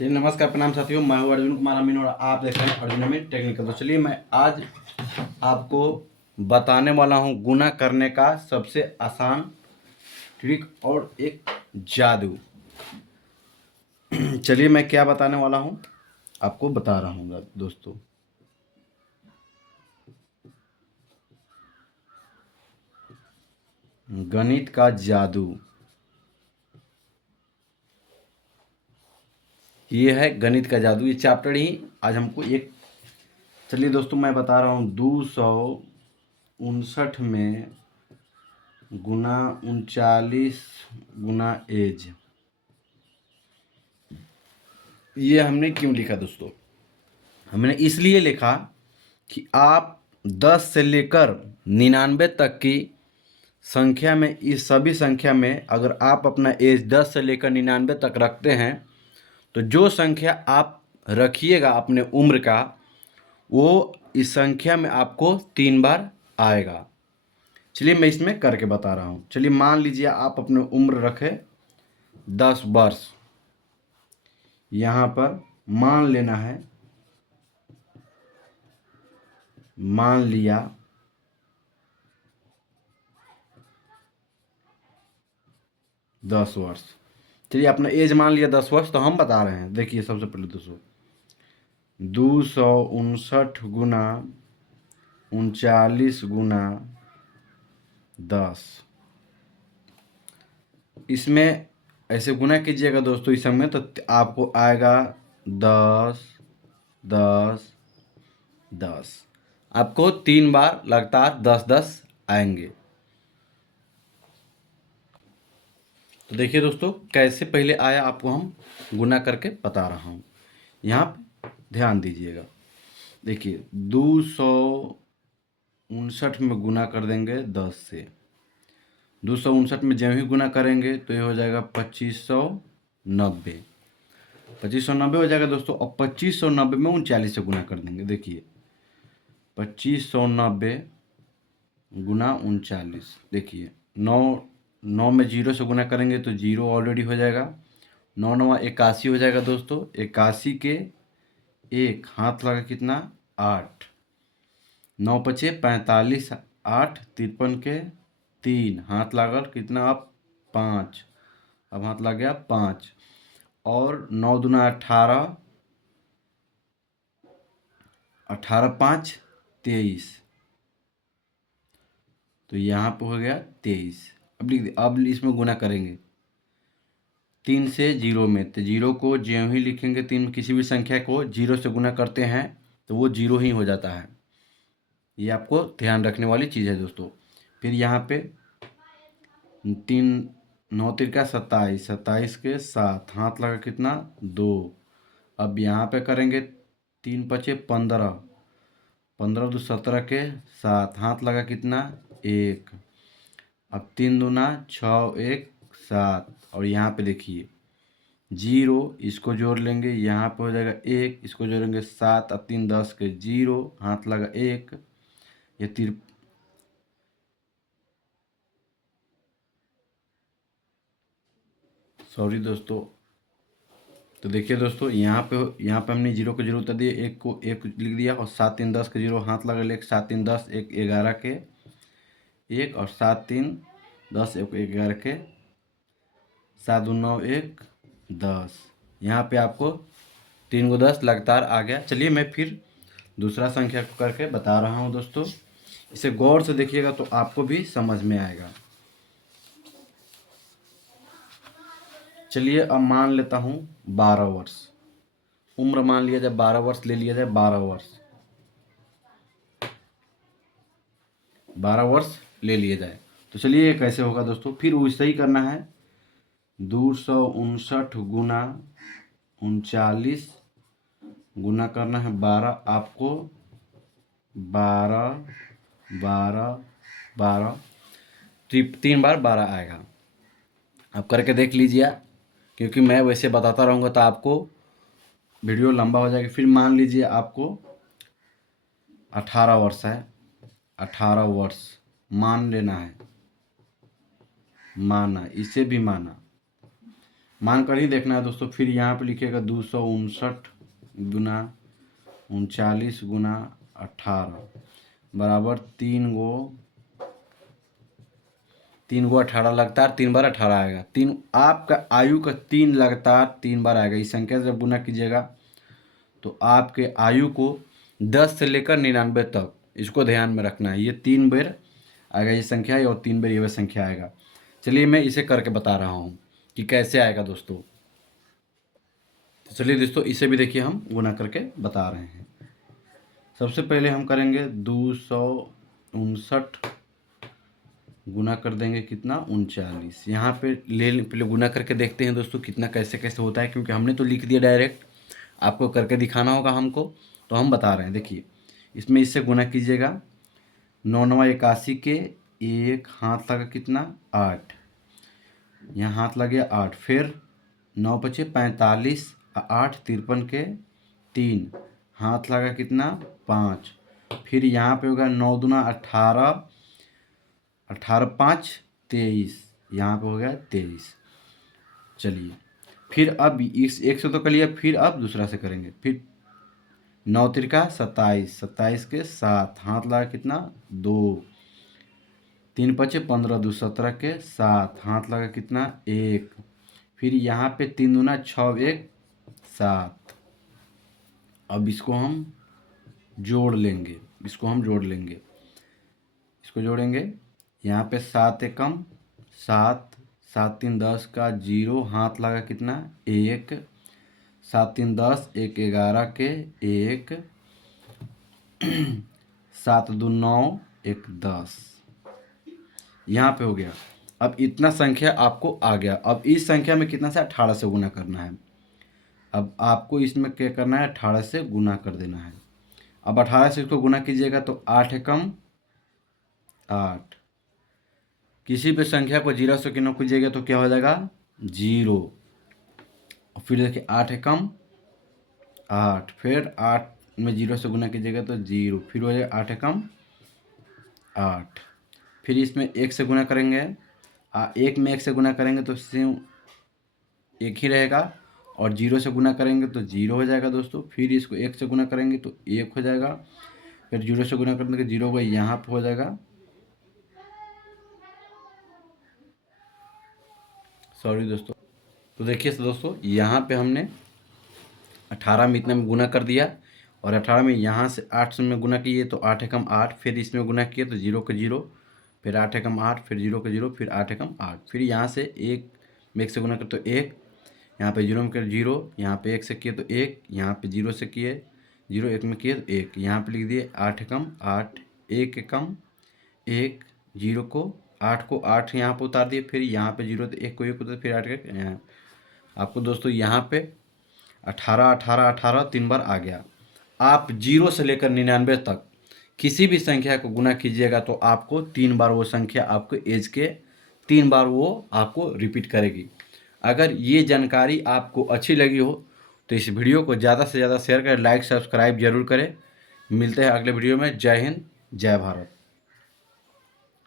जी नमस्कार प्रणाम साथियों, मैं हूं अर्जुन कुमार अमीन और आप देख रहे हैं अर्जुन अमीन टेक्निकल। तो चलिए मैं आज आपको बताने वाला हूं गुना करने का सबसे आसान ट्रिक और एक जादू। चलिए मैं क्या बताने वाला हूं आपको बता रहा हूँ दोस्तों। गणित का जादू, ये है गणित का जादू। ये चैप्टर ही आज हमको एक, चलिए दोस्तों मैं बता रहा हूँ 259 में गुना 39 गुना एज। ये हमने क्यों लिखा दोस्तों? हमने इसलिए लिखा कि आप 10 से लेकर 99 तक की संख्या में, इस सभी संख्या में अगर आप अपना एज 10 से लेकर 99 तक रखते हैं तो जो संख्या आप रखिएगा अपने उम्र का, वो इस संख्या में आपको 3 बार आएगा। चलिए मैं इसमें करके बता रहा हूँ। चलिए मान लीजिए आप अपने उम्र रखें 10 वर्ष। यहाँ पर मान लेना है, मान लिया 10 वर्ष। चलिए अपना एज मान लिया 10 वर्ष। तो हम बता रहे हैं, देखिए सबसे पहले दोस्तों 259 गुना 39 गुना 10, इसमें ऐसे गुना कीजिएगा दोस्तों इस समय, तो आपको आएगा 10 10 10। आपको 3 बार लगातार 10 10 आएंगे। तो देखिए दोस्तों कैसे पहले आया आपको हम गुना करके बता रहा हूँ। यहाँ पे ध्यान दीजिएगा, देखिए 259 में गुना कर देंगे 10 से। 259 में जब ही गुना करेंगे तो ये हो जाएगा 2590। 2590 हो जाएगा दोस्तों। और 2590 में 39 से गुना कर देंगे। देखिए 2590 गुना 39, देखिए 9 में 0 से गुना करेंगे तो 0 ऑलरेडी हो जाएगा। 9 9 81 हो जाएगा दोस्तों। 81 के एक हाथ लगा कितना 8, 9 पचे 45, 8 53 के 3 हाथ लागल कितना अब 5, अब हाथ लग गया 5, और 9 दूना 18, 18 5 23, तो यहाँ पे हो गया 23। अब लिख, अब इसमें गुना करेंगे 3 से 0 में, तो 0 को ज्यों ही लिखेंगे, 3 किसी भी संख्या को 0 से गुना करते हैं तो वो 0 ही हो जाता है। ये आपको ध्यान रखने वाली चीज़ है दोस्तों। फिर यहाँ पे 3 9 तिरका 27, 27 के 7 हाथ लगा कितना 2। अब यहाँ पे करेंगे 3 पचे 15, 15 दो 17 के 7 हाथ लगा कितना 1। अब 3 दूना 6 1 7, और यहाँ पे देखिए 0, इसको जोड़ लेंगे, यहाँ पे हो जाएगा 1, इसको जोड़ेंगे 7 और 3 10 के 0 हाथ लगा 1। ये सॉरी दोस्तों। तो देखिए दोस्तों यहाँ पे हमने 0 को 0 उतर दिए, 1 को 1 लिख दिया, और 7 3 10 के 0 हाथ लगा 1, 7 3 10 1 11 के 1, और 7 3 10 1 11 के 7 2 9 1 10। यहाँ पे आपको 3 को 10 लगातार आ गया। चलिए मैं फिर दूसरा संख्या को करके बता रहा हूँ दोस्तों। इसे गौर से देखिएगा तो आपको भी समझ में आएगा। चलिए अब मान लेता हूँ 12 वर्ष। उम्र मान लिया जाए 12 वर्ष, ले लिया जाए 12 वर्ष, 12 वर्ष ले लिया जाए। तो चलिए ये कैसे होगा दोस्तों, फिर वैसे ही करना है। 259 गुना 39 गुना करना है 12, आपको 12 12 12 3 बार 12 आएगा। आप करके देख लीजिए, क्योंकि मैं वैसे बताता रहूँगा तो आपको वीडियो लंबा हो जाएगा। फिर मान लीजिए आपको 18 वर्ष है, 18 वर्ष मान लेना है, माना, इसे भी माना। मान कर ही देखना है दोस्तों। फिर यहाँ पे लिखिएगा 259 गुना 39 गुना 18 बराबर 3 गो 18 लगातार 3 बार 18 आएगा। आपका आयु का 3 लगातार 3 बार आएगा। इस संख्या से जब गुना कीजिएगा तो आपके आयु को 10 से लेकर 99 तक, इसको ध्यान में रखना है। ये 3 बार आएगा ये संख्या है और 3 बार ये संख्या आएगा। चलिए मैं इसे करके बता रहा हूँ कि कैसे आएगा दोस्तों। तो चलिए दोस्तों इसे भी देखिए हम गुना करके बता रहे हैं। सबसे पहले हम करेंगे 259 गुना कर देंगे कितना 39। यहाँ पे पहले गुना करके देखते हैं दोस्तों कितना कैसे कैसे होता है, क्योंकि हमने तो लिख दिया डायरेक्ट, आपको करके दिखाना होगा हमको, तो हम बता रहे हैं। देखिए इसमें इससे गुना कीजिएगा 9 9 81 के 1 हाथ लगा कितना 8, यहाँ हाथ लगे 8, फिर 9 बचे 45 8 53 के 3 हाथ लगा कितना 5, फिर यहाँ पे होगा 9 दूना 18 18 5 23, यहाँ पे हो गया 23। चलिए फिर अब इस एक से तो कर लिया, फिर अब दूसरा से करेंगे। फिर 9 तिरका 27 27 के 7 हाथ लगा कितना 2, 3 पचे 15 2 17 के 7 हाथ लगा कितना 1, फिर यहाँ पे 3 दूना 6 1 7। अब इसको हम जोड़ लेंगे, इसको जोड़ेंगे। यहाँ पे 7 एकम 7 7 3 10 का 0 हाथ लगा कितना 1, 7 3 10 1 11 के 1, 7 2 9 1 10, यहाँ पे हो गया। अब इतना संख्या आपको आ गया। अब इस संख्या में कितना से 18 से गुना करना है। अब आपको इसमें क्या करना है 18 से गुना कर देना है। अब 18 से इसको गुना कीजिएगा तो 8 एकम 8, किसी भी संख्या को 0 से गुना कीजिएगा तो क्या हो जाएगा 0। और फिर देखिए 8 एकम 8, फिर 8 में 0 से गुना कीजिएगा तो 0, फिर हो जाएगा 8 एकम 8। फिर इसमें 1 से गुना करेंगे, 1 में 1 से गुना करेंगे तो सेम 1 ही रहेगा, और 0 से गुना करेंगे तो 0 हो जाएगा दोस्तों। फिर इसको 1 से गुना करेंगे तो 1 हो जाएगा, फिर 0 से गुना करने के 0 होगा, यहाँ पर हो जाएगा, सॉरी दोस्तों। तो देखिए दोस्तों यहाँ पे हमने 18 में इतने में गुना कर दिया, और 18 में यहाँ से 8 से में गुना किए तो 8 एकम 8, फिर इसमें गुना किए तो 0 के 0, फिर 8 एकम 8, फिर 0 के 0, फिर 8 एकम 8, फिर यहाँ से 1 में 1 से गुना कर तो 1, यहाँ पे 0 में कर 0, यहाँ पे 1 से किए तो 1, यहाँ पे 0 से किए 0, 1 में किए तो 1, यहाँ पे लिख दिए 8 एकम 8, 1 एकम 1, 0 को 8 को 8 यहाँ पे उतार दिए, फिर यहाँ पे 0 तो 1 को 1 उतार, फिर 8 के यहाँ आपको दोस्तों यहाँ पे 18 18 18 3 बार आ गया। आप 0 से लेकर 99 तक किसी भी संख्या को गुना कीजिएगा तो आपको 3 बार वो संख्या आपको एज के 3 बार वो आपको रिपीट करेगी। अगर ये जानकारी आपको अच्छी लगी हो तो इस वीडियो को ज़्यादा से ज़्यादा शेयर करें, लाइक सब्सक्राइब जरूर करें। मिलते हैं अगले वीडियो में। जय हिंद, जय भारत।